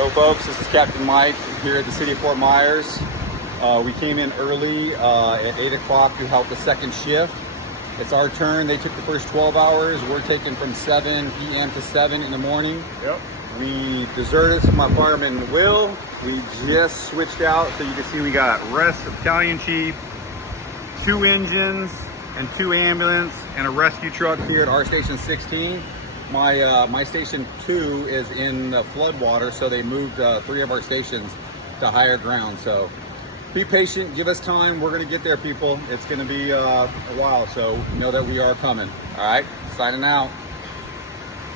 Yo folks, this is Captain Mike here at the city of Fort Myers. We came in early at 8 o'clock to help the second shift. It's our turn. They took the first 12 hours. We're taking from 7 p.m. to 7 in the morning. Yep. We deserted from our fireman Will. We just switched out, so you can see we got rest battalion chief, 2 engines, and 2 ambulance, and a rescue truck here at our station 16. My station 2 is in the floodwater, so they moved 3 of our stations to higher ground. So be patient, give us time. We're gonna get there, people. It's gonna be a while, so know that we are coming. All right, signing out.